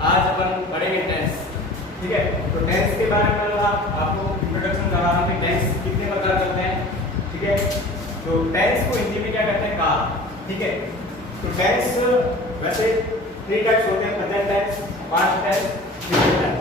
आज अपन पढ़ेंगे टेंस। ठीक है, तो टेंस के बारे में आपको इंट्रोडक्शन करा रहा हूँ कि टेंस कितने प्रकार करते हैं। ठीक है, तो टेंस को हिंदी में क्या कहते हैं, काल। ठीक है, तो टेंस वैसे 3 टाइप्स होते हैं, present tense, past tense, future tense.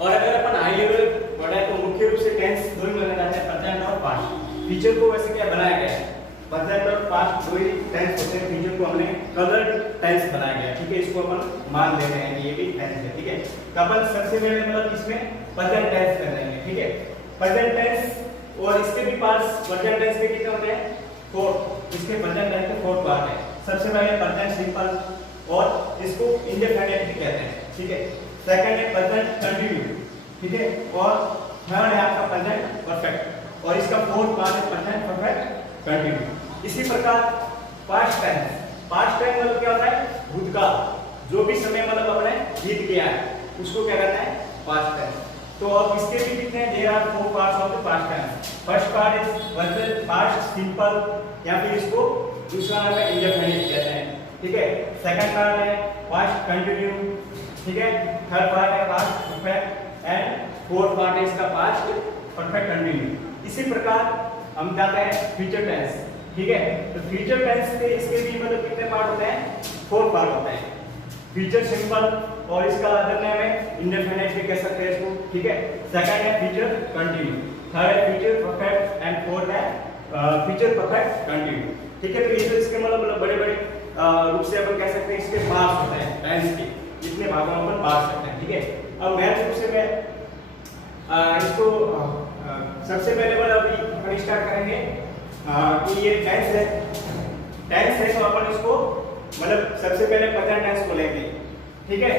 और अगर अपन हाई लेवल पढ़े तो मुख्य रूप से टेंस दो ही माने जाते हैं, प्रेजेंट और पास्ट। फ्यूचर को वैसे क्या बनाया गया है, प्रेजेंट और पास्ट दो ही टेंस होते हैं, फ्यूचर को हमने कलर टेंस बनाया गया। ठीक है, इसको अपन मान लेते हैं कि ये भी टेंस है। ठीक है, तो अपन सबसे पहले मतलब इसमें प्रेजेंट टेंस कर लेंगे। ठीक है, प्रेजेंट टेंस और इसके भी पार्ट्स प्रेजेंट टेंस के कितने होते हैं, 4। इसके प्रेजेंट टेंस के 4 पार्ट है। सबसे पहले प्रेजेंट सिंपल और इसको इंडेफिनिट भी कहते हैं। ठीक है, सेकंड है प्रेजेंट कंटिन्यू। ठीक है, और थर्ड है आपका प्रेजेंट परफेक्ट, और इसका 4th पार्ट है प्रेजेंट परफेक्ट कंटिन्यू। इसी प्रकार पास्ट टेंस, पास्ट टेंस मतलब क्या होता है, भूतकाल, जो भी समय मतलब अपने बीत गया है उसको क्या कहते हैं, पास्ट टेंस। तो अब इसके भी कितने हैं, there are 4 parts of the past tense. First part is verb past simple, या फिर इसको दूसरा नाम है इंडेफिनिट कहते हैं। ठीक है, सेकंड पार्ट है पास्ट कंटिन्यू। ठीक है, थर्ड पार्ट है past perfect, and fourth part है इसका पास्ट परफेक्ट कंटिन्यू। इसी प्रकार हम जाते हैं फ्यूचर टेंस। ठीक है, तो फ्यूचर टेंस के इसके भी मतलब कितने पार्ट होते हैं, 4 पार्ट होते हैं। फ्यूचर सिंपल, और इसका अदर नेम है इंडेफिनिट भी कह सकते हैं इसको। ठीक है, सेकंड है फ्यूचर कंटिन्यू, थर्ड है फ्यूचर परफेक्ट, एंड फोर्थ है फ्यूचर परफेक्ट कंटिन्यू। ठीक है, तो ये तो इसके मतलब बड़े-बड़े रूप से अपन कह सकते हैं, इसके पार्ट्स होते हैं टेंस के, इतने भागों में अपन बांट सकते हैं। ठीक है, अब मैं रूप से मैं इसको सबसे पहले वाला अभी अपन स्टार्ट करेंगे कि ये टेंस है। टेंस है तो अपन इसको मतलब सबसे पहले प्रेजेंट टेंस को लेंगे। ठीक है,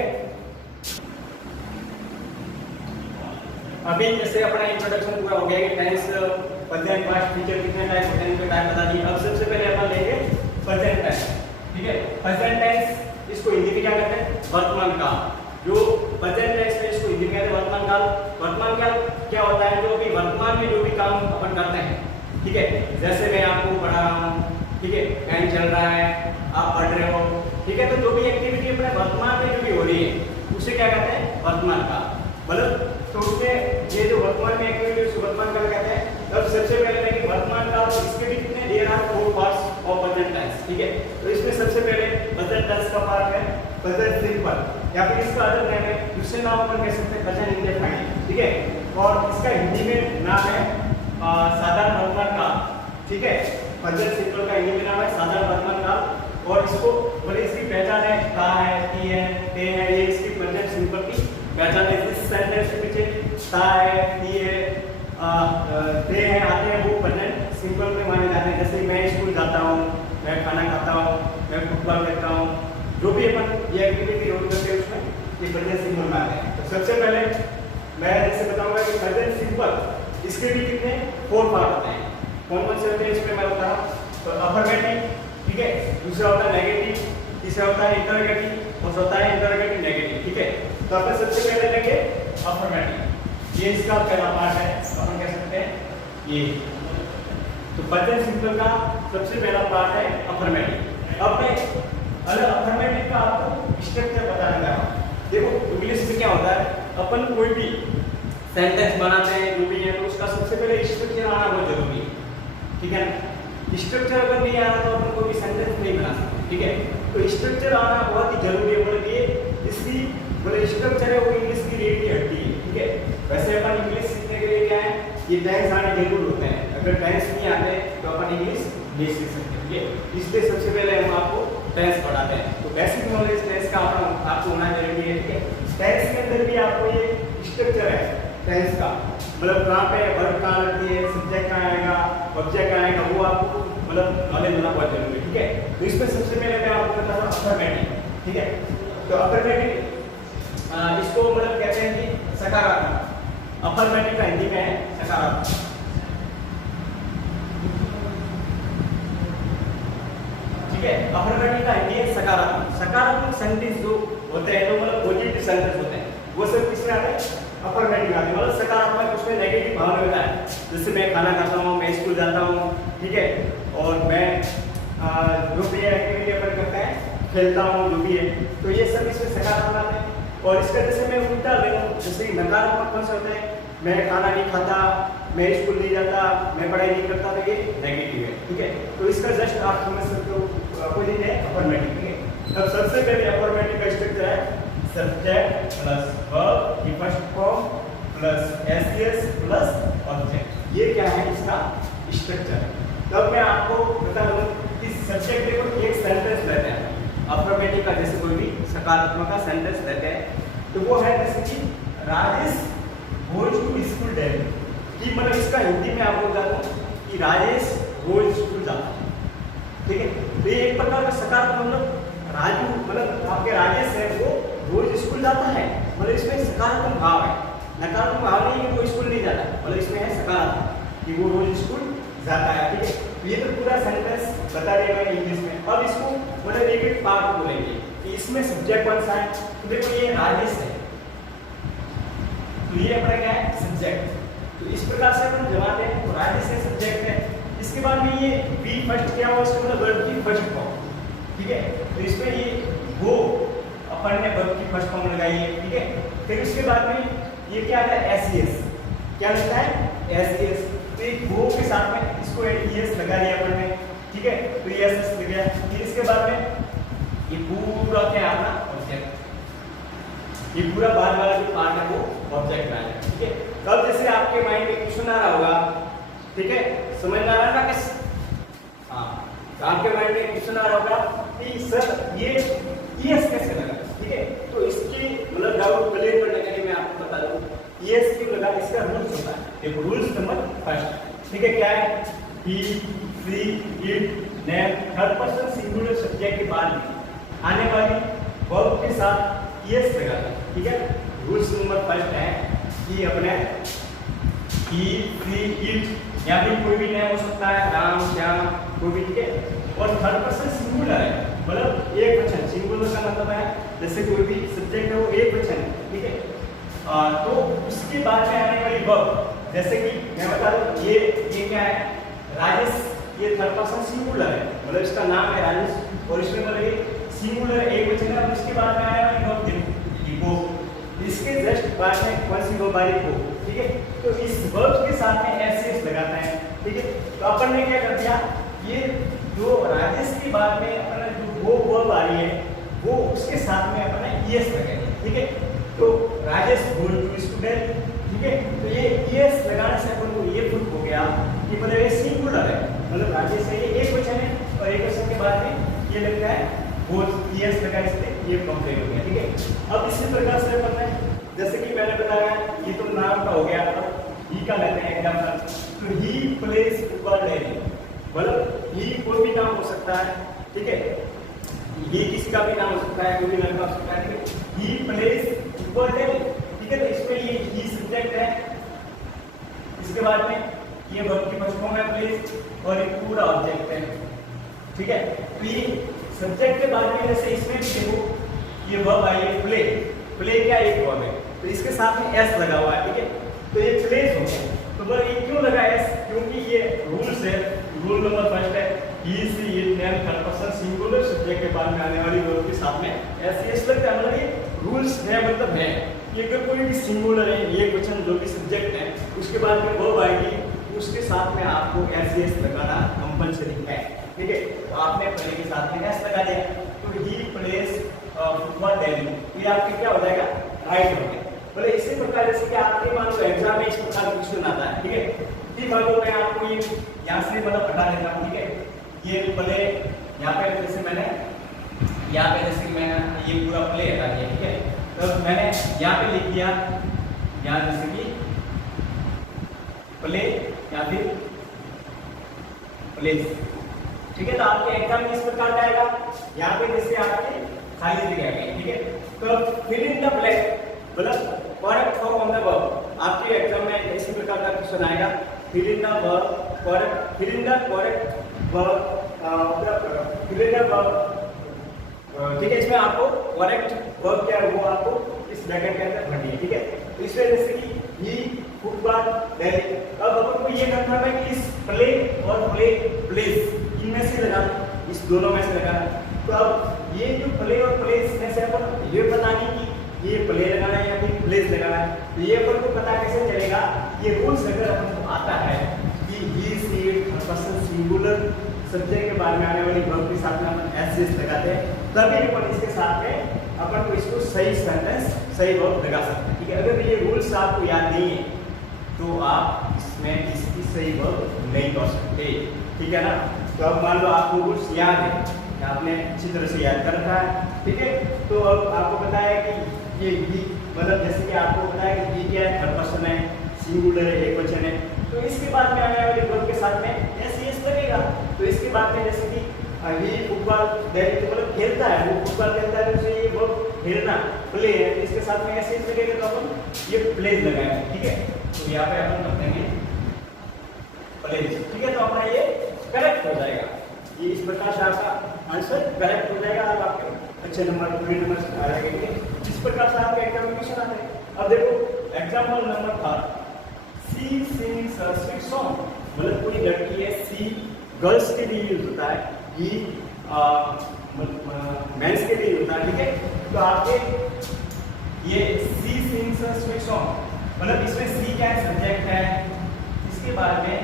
अभी जैसे अपना इंट्रोडक्शन पूरा हो गया कि टेंस प्रेजेंट पास्ट फ्यूचर कितने टाइप होते हैं, इनके टाइप बता दिए। अब सबसे पहले अपन लेंगे प्रेजेंट टेंस। ठीक है, प्रेजेंट टेंस इसको हिंदी में क्या कहते हैं, वर्तमान काल। जो प्रेजेंट टेंस है इसको हिंदी में कहते हैं वर्तमान काल। वर्तमान काल क्या होता है, जो अभी वर्तमान में जो भी काम अपन करते हैं। ठीक है, जैसे मैं आपको पढ़ा रहा हूँ, ठीक है, टाइम चल रहा है, आप पढ़ रहे हो। ठीक है, तो जो भी एक्टिविटी अपने वर्तमान में जो भी हो रही है उसे क्या कहते हैं, वर्तमान काल। मतलब तो उसमें ये जो वर्तमान में एक्टिविटी उसे वर्तमान काल कहते हैं। तब सबसे पहले लेंगे वर्तमान काल, और इसके भी कितने there are 4 parts of present tense. ठीक है, तो इसमें सबसे पहले प्रेजेंट टेंस का पार्ट है प्रेजेंट सिंपल, या फिर इसका अदर नेम है, दूसरे नाम अपन कह सकते हैं प्रेजेंट इंडेफिनिट। ठीक है, और इसका हिंदी में नाम है साधारण वर्तमान काल। ठीक है, प्रेजेंट सिंपल का हिंदी में नाम है साधारण वर्तमान काल, और इसको बोले इसकी पहचान है, का है, ती है, ते है, ये इसकी प्रेजेंट सिंपल की पहचान है। इस सेंटेंस के पीछे ता है, ती है, ते है आते हैं, वो प्रेजेंट सिंपल में माने जाते हैं। जैसे मैं स्कूल जाता हूँ, मैं खाना खाता हूँ, मैं फुटबॉल खेलता हूँ, जो भी अपन ये एक्टिविटी रोज करते हैं उसमें ये प्रेजेंट सिंपल में आते हैं। तो सबसे पहले मैं जैसे बताऊंगा कि प्रेजेंट सिंपल इसके भी कितने 4 पार्ट होते हैं। कौन-कौन से होते हैं इसमें मैं बता रहा हूँ। तो अफर्मेटिव, ठीक है, दूसरा होता है नेगेटिव, तीसरा होता है इंटरोगेटिव, और चौथा है इंटरोगेटिव नेगेटिव। ठीक है, तो अपन सबसे पहले लेंगे अफर्मेटिव। ये इसका पहला पार्ट है, अपन कह सकते हैं ये। तो प्रेजेंट सिंपल का सबसे पहला पार्ट है अफर्मेटिव। अब मैं अफर्मेटिव का आपको स्ट्रक्चर बताने जा रहा हूँ। देखो इंग्लिश में क्या होता है, अपन कोई भी सेंटेंस बनाते हैं जो भी है, तो उसका सबसे पहले स्ट्रक्चर आना बहुत जरूरी है। ठीक है ना, स्ट्रक्चर अगर नहीं आ रहा तो अपन कोई भी सेंटेंस नहीं बना सकते। ठीक है, तो स्ट्रक्चर आना बहुत ही जरूरी है। बोले ये इसकी बोले स्ट्रक्चर है वो इंग्लिश की रीढ़ की हड्डी है। ठीक है, वैसे अपन इंग्लिश सीखने के लिए क्या है, ये टेंस आने जरूर होते हैं। अगर टेंस नहीं आते तो अपन इंग्लिश नहीं सीख सकते। ठीक है, इसलिए सबसे पहले हम आपको टेंस पढ़ाते हैं। तो बेसिक नॉलेज टेंस का आपको होना जरूरी है। ठीक है, टेंस के अंदर भी आपको ये स्ट्रक्चर है टेंस का, मतलब कहाँ पे वर्ब कहाँ लगती है, सब्जेक्ट कहाँ आएगा, ऑब्जेक्ट कहाँ आएगा, वो आपको मतलब नॉलेज होना बहुत जरूरी है। ठीक है, तो इसमें सबसे पहले मैं आपको बता रहा हूँ अफर्मेटिव। ठीक है, तो अफर्मेटिव इसको मतलब कहते हैं कि सकारात्मक। अफर्मेटिव का हिंदी में है सकारात्मक। ठीक है, अफर्मेटिव का हिंदी है सकारात्मक। सकारात्मक सेंटेंस जो होते हैं, तो मतलब पॉजिटिव सेंटेंस होते हैं, वो सब किसमें आते हैं, अफर्मेटिव आते हैं। मतलब सकारात्मक, उसमें नेगेटिव भाव नहीं होता है। जैसे मैं खाना खाता हूँ, मैं स्कूल जाता हूँ, ठीक है, और मैं जो भी एक्टिविटी अपन करते हैं खेलता हूँ, जो भी है, तो ये सब इसमें सकारात्मक आते हैं। और इसका जैसे मैं उल्टा ले लूँ, जैसे नकारात्मक कौन से होते हैं, मैं खाना नहीं खाता, मैं स्कूल नहीं जाता, मैं पढ़ाई नहीं करता, तो ये नेगेटिव है, ठीक है। तो इसका जस्ट आप समझ सकते हो अपोजिट है अफर्मेटिव, ठीक है। अब सबसे पहले अफर्मेटिव का स्ट्रक्चर है सब्जेक्ट प्लस वर्ब की first form plus SES plus object. ये क्या है इसका स्ट्रक्चर। तब मैं आपको बता दूं कि सब्जेक्ट देखो एक सेंटेंस लेते हैं अफर्मेटिव का, जैसे कोई भी सकारात्मक का सेंटेंस लेते हैं, तो वो है जैसे कि Rajesh goes to school daily, कि मतलब इसका हिंदी में आपको बता दूं कि राजेश रोज स्कूल जाता है, ठीक है। तो ये एक प्रकार का सकारात्मक, मतलब राजू मतलब आपके राजेश है वो रोज स्कूल जाता है, मतलब इसमें सकारात्मक भाव है, नकारात्मक भाव नहीं है वो स्कूल नहीं जाता, मतलब इसमें है सकारात्मक कि वो रोज स्कूल जाता है, ठीक है। ये तो पूरा सेंटेंस बता दिया मैंने इंग्लिश में। अब इसको मतलब एक पार्ट बोलेंगे कि इसमें सब्जेक्ट कौन सा है, तो देखो ये राजेश है, तो ये अपना क्या है सब्जेक्ट, तो इस प्रकार से अपन जमाते हैं, तो राजेश है सब्जेक्ट है। इसके बाद में ये बी फर्स्ट क्या हुआ, इसका मतलब वर्ब की फर्स्ट फॉर्म, ठीक है। तो इसमें ये वो अपन ने वर्ब की फर्स्ट फॉर्म लगाई है, ठीक है। फिर उसके बाद में ये क्या है एसईएस, क्या लगता है एसईएस, तो एक वो के साथ में इसको एस लगा दिया अपन ने, ठीक है। तो ये एस लग गया। फिर इसके बाद में ये पूरा क्या है अपना ऑब्जेक्ट, ये पूरा बाद वाला जो पार्ट है वो ऑब्जेक्ट आ जाएगा, ठीक है। तब जैसे आपके माइंड में क्वेश्चन आ रहा होगा, ठीक है, समझ में आ रहा है ना किस, हाँ, तो आपके माइंड में क्वेश्चन आ रहा होगा कि सर ये एस कैसे लगा, ठीक है। तो इसकी मतलब डाउट क्लियर करने के लिए मैं आपको बता दूं एस क्यों लगा, इसका रूल्स होता है। देखो रूल्स नंबर फर्स्ट, ठीक है, क्या है, he she it name third person singular subject के बाद में आने वाली वर्ब के साथ एस लगा, ठीक है। रूल्स नंबर फर्स्ट है कि अपने ही सी इट या फिर कोई भी नेम हो सकता है, राम श्याम कोई भी, ठीक है। और थर्ड पर्सन सिंगुलर है, मतलब एक वचन, सिंगुलर का मतलब है जैसे कोई भी सब्जेक्ट है वो एक वचन है, ठीक है। तो उसके बाद में आने वाली वर्ब, जैसे कि मैं बता दूं ये क्या है राजेश, ये थर्ड पर्सन सिंगुलर है, मतलब इसका नाम है राजेश और इसमें मतलब ये सिंगुलर एक वचन है। और उसके बाद में आने वाली वर्ब देखो, इसके जस्ट बाद में कौन सी वर्ब आ रही है, ठीक है। तो इस वर्ब के साथ में एसएस लगाता है, ठीक है। तो अपन ने क्या कर दिया, ये जो राजेश के बाद में अपना जो वो वर्ब आ रही है वो उसके साथ में अपना एस लगाएंगे, ठीक है। तो राजेश गोज टू स्टूडेंट, ठीक है। तो ये एस लगाने से अपन को ये प्रूफ हो गया कि मतलब ये सिंगुलर है, मतलब राजेश है ये एक वचन है और एक वचन के बाद में ये लगता है गोज, एस लगा इसलिए ये कंप्लीट हो गया, ठीक है। अब इसी प्रकार से अपन ने जैसे कि मैंने बताया ये तो नाम का हो गया, अब ही का लेते हैं एग्जांपल, तो ही प्लेज फुटबॉल डेली, मतलब ही कोई भी नाम हो सकता है, ठीक है। ये किसी का भी नाम हो सकता है, कोई भी लड़का हो सकता है, ठीक है। ही प्लेज फुटबॉल डेली, ठीक है। तो इसमें ये ही सब्जेक्ट है, इसके बाद में ये वर्ब की फर्स्ट फॉर्म है प्लेज और ये पूरा ऑब्जेक्ट है, ठीक है। तो ये सब्जेक्ट के बाद में जैसे इसमें भी देखो ये वर्ब आई है प्ले, प्ले क्या एक वर्ब है, तो इसके साथ में एस लगा हुआ है, ठीक है। तो ये प्लेज हो गया। तो मतलब ये क्यों लगा एस, क्योंकि ये रूल्स है, रूल नंबर फर्स्ट है he she it name third person singular subject के बाद में आने वाली वर्ब के साथ में एस लगता है, मतलब ये रूल्स है, मतलब है कि अगर कोई भी सिंगुलर है एक वचन जो भी सब्जेक्ट है उसके बाद में वर्ब आएगी उसके साथ में आपको एस लगाना कंपलसरी है, ठीक है। तो आपने प्ले के साथ में एस लगा दिया, तो ही प्लेज फुटबॉल डेली, ये आपके क्या हो जाएगा राइट हो गया। बोले इसी प्रकार जैसे कि आपके मान लो एग्जाम में इस प्रकार का क्वेश्चन आता है, ठीक है। कि मान लो मैं आपको ये यहाँ से मतलब हटा देता हूँ, ठीक है। ये प्ले यहाँ पे जैसे मैंने यहाँ पे जैसे मैं ये पूरा प्ले हटा दिया, ठीक है। तो मैंने यहाँ पे लिख दिया यहाँ जैसे कि प्ले या फिर प्लेस, ठीक है। तो आपके एग्जाम में इस प्रकार का आएगा, यहाँ पे जैसे आपके खाली जगह है, ठीक है। तो फिल इन द ब्लैंक मतलब correct form of the verb, आपके एग्जाम में इसी प्रकार का क्वेश्चन आएगा, fill in the verb correct, fill in the correct verb, fill in the verb, ठीक है। इसमें आपको करेक्ट वर्ब क्या है वो आपको इस ब्रैकेट के अंदर भरनी है, ठीक है। तो इसमें जैसे कि ही फुटबॉल डेली, अब अपन को ये करना है कि इस प्ले और प्ले प्लेस इनमें से लगाना, इस दोनों में से लगाना, तो अब ये जो प्ले और प्लेस में से अपन ये पता नहीं कि ये प्ले लगाना है या फिर प्लेस लगाना है, तो ये अपन को पता कैसे चलेगा? ये रूल्स अगर अपन को आता है कि ही सी थर्ड पर्सन सिंगुलर सब्जेक्ट के बारे में आने वाली वर्ब के साथ में अपन एस लगाते हैं, तभी अपन इसके साथ में अपन को इसको सही सेंटेंस सही वर्ब लगा सकते हैं। ठीक है, अगर ये रूल्स आपको याद नहीं है तो आप इसमें इसकी सही वर्ब नहीं कर सकते। ठीक है ना? तो अब मान लो आपको रूल्स याद है, आपने अच्छी तरह से याद कर रखा है। ठीक है, तो अब आपको पता है कि ये ही मतलब जैसे कि आपको पता है कि क्या है, थर्ड पर्सन है, सिंगुलर है, एक वचन है, तो इसके बाद में आने वाली वर्ब के साथ में एस लगेगा। तो इसके बाद में जैसे कि ये फुटबॉल मतलब खेलता है, वो फुटबॉल खेलता है, तो ये वर्ब खेलना प्ले है, इसके साथ में एस लगेगा, तो अपन ये प्लेज लगाएंगे। ठीक है, तो यहाँ पे अपन कर देंगे प्लेज। ठीक है, तो अपना ये करेक्ट हो जाएगा। ये इस प्रकार से आपका आंसर करेक्ट हो जाएगा। अब आपके अच्छे नंबर पूरे नंबर आ जाएंगे। इस प्रकार से आपके एग्जामिनेशन आते हैं। अब देखो एग्जाम्पल नंबर था, सी सिंग्स अ स्वीट सॉन्ग, मतलब कोई लड़की है, सी गर्ल्स के लिए यूज होता है, ही मेंस के लिए होता है। ठीक है, तो आपके ये सी सिंग्स अ स्वीट सॉन्ग, मतलब इसमें सी क्या है, सब्जेक्ट है, इसके बाद में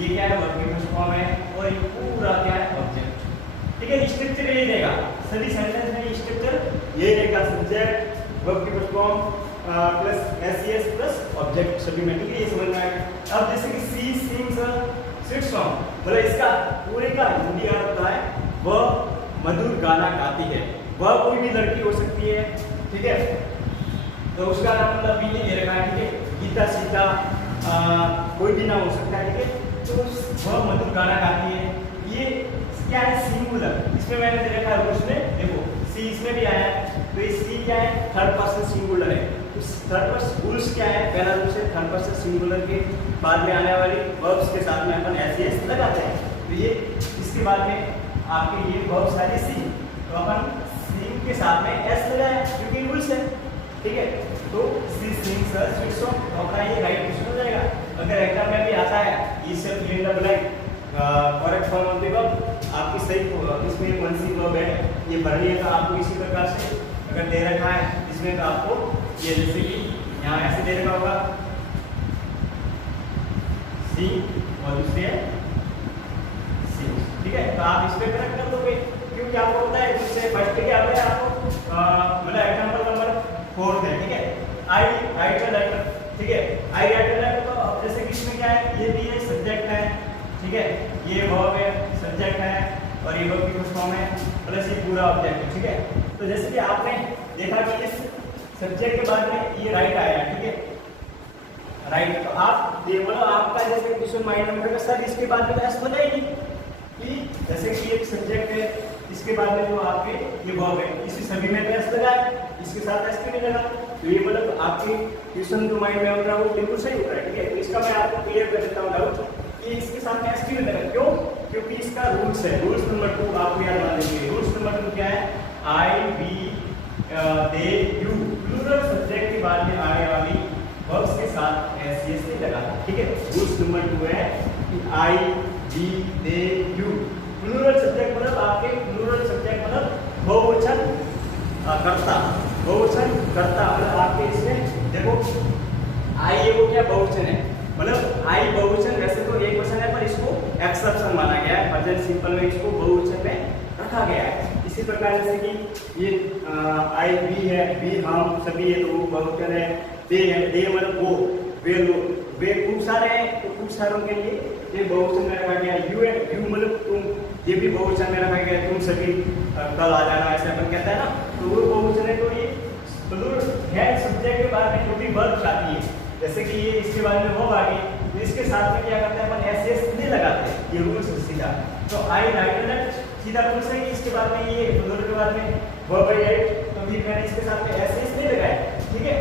ये क्या है, वर्ब की फर्स्ट फॉर्म है, और ये पूरा क्या है, ऑब्जेक्ट। ठीक है, स्ट्रक्चर ये रहेगा सभी सेंटेंस में, स्ट्रक्चर ये रहेगा, सब्जेक्ट, वर्ब की first form plus S plus object सभी में। ठीक है, ये समझ में आएगा। अब जैसे कि सी सिंग्स अ स्वीट सॉन्ग, मतलब इसका पूरे का हिंदी अर्थ होता है वह मधुर गाना गाती है। वह कोई भी लड़की हो सकती है। ठीक है, तो उसका नाम मतलब भी नहीं दे रखा है। ठीक है, गीता सीता कोई भी नाम हो सकता है। ठीक है, तो वह मधुर गाना गाती है, ये क्या है, सिंगुलर। इसमें मैंने दे रखा है, उसमें देखो सी इसमें भी आया है, तो ये सी क्या है, थर्ड पर्सन सिंगुलर है। उस थर्ड पर्सन रूल्स क्या है, पहला रूल है थर्ड पर्सन सिंगुलर के बाद में आने वाली वर्ब्स के साथ में अपन एस लगाते हैं। तो ये इसके बाद में आपके ये वर्ब्स आ सी, तो अपन सी के साथ में एस लगाए क्योंकि रूल्स है। ठीक है, तो सी सिंग्स अ स्वीट सॉन्ग, तो अपना ये राइट क्वेश्चन हो जाएगा। अगर एग्जाम में भी आता है ई से fill in the blank correct form of the verb, आपकी सही इसमें कौन सी वर्ब है ये भरनी है, तो आपको इसी प्रकार से अगर दे रखा है इसमें, तो आपको ये जैसे कि यहाँ ऐसे दे रखा होगा सी और दूसरे सी। ठीक है, तो आप इस पे करेक्ट कर दोगे, क्योंकि आपको पता है इससे फर्स्ट क्या आता है आपको, मतलब एग्जांपल नंबर 4 है। ठीक है, आई राइट अ लेटर। ठीक है, आई राइट अ लेटर, तो जैसे कि इसमें क्या है, ये भी है सब्जेक्ट है। ठीक है, ये वर्ब है, सब्जेक्ट है, और ये वर्ब की फर्स्ट फॉर्म है, प्लस ये पूरा ऑब्जेक्ट है। ठीक है, तो जैसे कि आपने देखा कि इस सब्जेक्ट के बाद में ये राइट आया। ठीक है, राइट, तो आप ये मतलब आपका जैसे क्वेश्चन माइंड में रहेगा, सर इसके बाद में एस बनेगी कि जैसे कि एक सब्जेक्ट है, इसके बाद में जो आपके ये वर्ब है, इसी सभी में एस लगाए, इसके साथ एस क्यों नहीं लगा, तो ये मतलब आपके क्वेश्चन जो माइंड में होता है वो बिल्कुल सही होता है। ठीक है, तो इसका मैं आपको क्लियर कर देता हूँ डाउट कि इसके साथ में एस क्यों नहीं लगा, क्यों, क्योंकि इसका रूल्स है। रूल्स नंबर 2 आपको याद मान लीजिए। रूल्स नंबर 2 क्या है, I we they you, plural subject के बाद में आने वाली वर्ब्स के साथ एस नहीं लगा। ठीक है, रूल्स नंबर 2 है कि I we they you, plural subject मतलब आपके प्लूरल सब्जेक्ट मतलब बहुवचन कर्ता, बहुवचन कर्ता मतलब आपके इसमें देखो आई ये वो क्या बहुवचन है, मतलब आई बहुवचन, वैसे तो एक वचन है पर इसको एक्सेप्शन माना गया है, प्रेजेंट सिंपल में इसको बहुवचन में रखा गया है। इसी प्रकार जैसे कि ये आई वी है, वी हम सभी है, तो वो बहुवचन है। दे है, दे मतलब वो, वे लोग, वे खूब सारे हैं, तो खूब सारों के लिए ये बहुवचन में रखा गया। यू है, यू मतलब तुम, ये भी बहुवचन में रखा गया, तुम सभी कल आ जाना, ऐसे अपन कहता है ना, तो वो बहुवचन है। तो ये प्लूरल है सब्जेक्ट के बाद में जो भी वर्ब आती है, जैसे कि ये इसके बाद में वर्ब आ गई, तो इसके साथ में क्या करते हैं अपन एस नहीं लगाते, ये रूल्स है सीधा। तो आई राइट लेट सीधा रूल्स है कि इसके बाद में ये प्लूरल के बाद में वर्ब है राइट, तो भी मैंने इसके साथ में एस नहीं लगाया। ठीक है,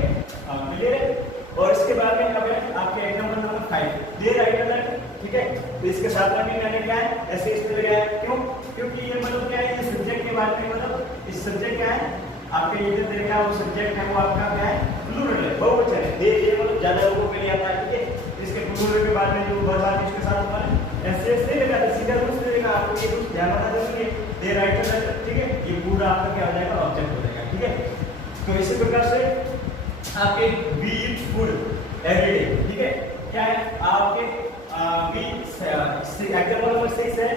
क्लियर है। और इसके बाद में अब आपके एग्जांपल नंबर 5 दे राइट लेट। ठीक है, तो इसके साथ में भी मैंने क्या है ऐसे इसमें लगाया, क्यों, क्योंकि ये मतलब क्या है, ये सब्जेक्ट के बाद में मतलब इस सब्जेक्ट क्या है आपके, ये जो देखा वो सब्जेक्ट है वो आपका क्या है, प्लूरल है, बहुवचन है। दे ये मतलब ज्यादा लोगों के लिए आता है। ठीक है, इसके प्लूरल के बाद में जो वर्ब आती है उसके साथ हमारे एस नहीं लगाते, सीधा रूल्स नहीं लगा। आपको ये रूल्स ध्यान रखना जरूरी है। दे राइट टू लेफ्ट, ठीक है, ये पूरा आपका क्या हो जाएगा, ऑब्जेक्ट हो जाएगा, ठीक है। तो इसी प्रकार से आपके we eat food every day, ठीक है, क्या है आपके एग्जांपल नंबर 6 है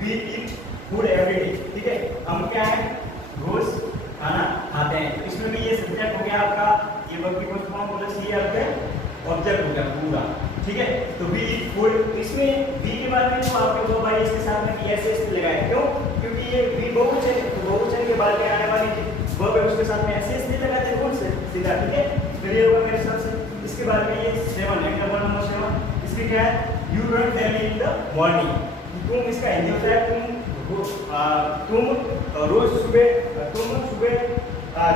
we eat food every day, ठीक है, हम क्या है रोज खाना खाते हैं। इसमें भी ये सब्जेक्ट हो गया आपका, ये वर्ब की फर्स्ट फॉर्म प्लस ये आपके ऑब्जेक्ट हो गया पूरा, ठीक है। तो वी ईट फूड, इसमें वी के बाद में जो आपके दो भाई इसके साथ में एस एस लगाए, क्यों, क्योंकि ये वी बहुवचन है, तो बहुवचन के बाद में आने वाली वर्ब है उसके साथ में एस एस नहीं लगाते कौन से सीधा, ठीक है। फिर ये होगा मेरे हिसाब से इसके बाद में ये 7 एग्जांपल नंबर 7, इसमें क्या है you run daily in the morning, तुम, इसका हिंदी होता है तुम रोज सुबह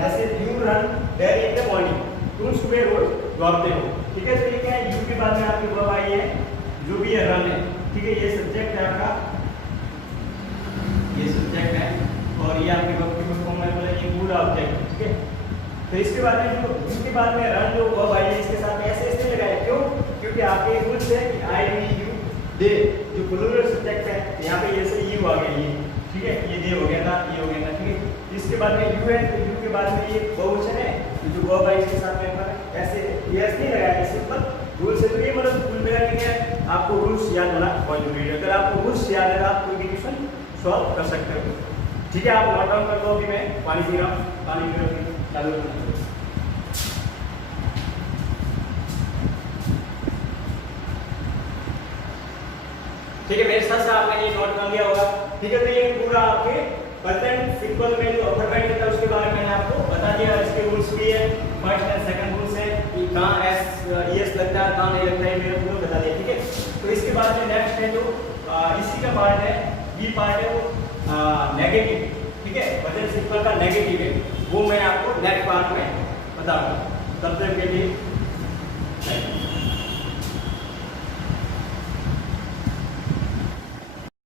जैसे you run daily in the morning, तुम सुबह रोज दौड़ते हो, ठीक है। तो ये क्या है यू के बाद में आपकी वर्ब आई है जो भी है रन है, ठीक है, ये सब्जेक्ट है आपका, ये सब्जेक्ट है और ये आपके वर्ब की फॉर्म में बोला ये पूरा ऑब्जेक्ट, ठीक है। तो इसके बाद में जो इसके बाद में रन जो वर्ब आई है इसके साथ में ऐसे इसलिए लगाया, क्यों, क्योंकि आपके रूल्स है कि आई वी यू दे जो प्लूरल सब्जेक्ट है यहाँ पे ये से यू आ गया, ये ठीक है, ये दे हो गया था, ये हो गया था, ठीक है। इसके बाद में यू है, तो यू के बाद में ये बहुवचन है, जो वर्ब आई इसके साथ में ऐसे यस नहीं लगाया, सिंपल रूल्स है। तो ये मतलब कुल मिला के क्या है आपको रूल्स याद होना बहुत जरूरी है, अगर आपको रूल्स याद है आप कोई भी क्वेश्चन सॉल्व कर सकते हो, ठीक है। आप नोट डाउन कर लो, अभी मैं पानी पी रहा हूँ, पानी पी रहा हूँ, चालू रखना। ठीक है, मेरे साथ आपने ये नोट कर लिया होगा, ठीक है। तो ये पूरा आपके प्रेजेंट सिंपल में जो अफर्मेटिव था उसके बारे में मैंने आपको बता दिया, इसके रूल्स भी है, फर्स्ट एंड सेकंड रूल्स है कि कहाँ एस लगता है कहाँ नहीं लगता है, मैंने पूरा बता दिया, ठीक है। तो इसके बाद में नेक्स्ट है जो इसी का पार्ट है, बी पार्ट है वो नेगेटिव, ठीक है, प्रेजेंट सिंपल का नेगेटिव है, वो मैं आपको नेक्स्ट पार्ट में बताऊंगा। तब तक के लिए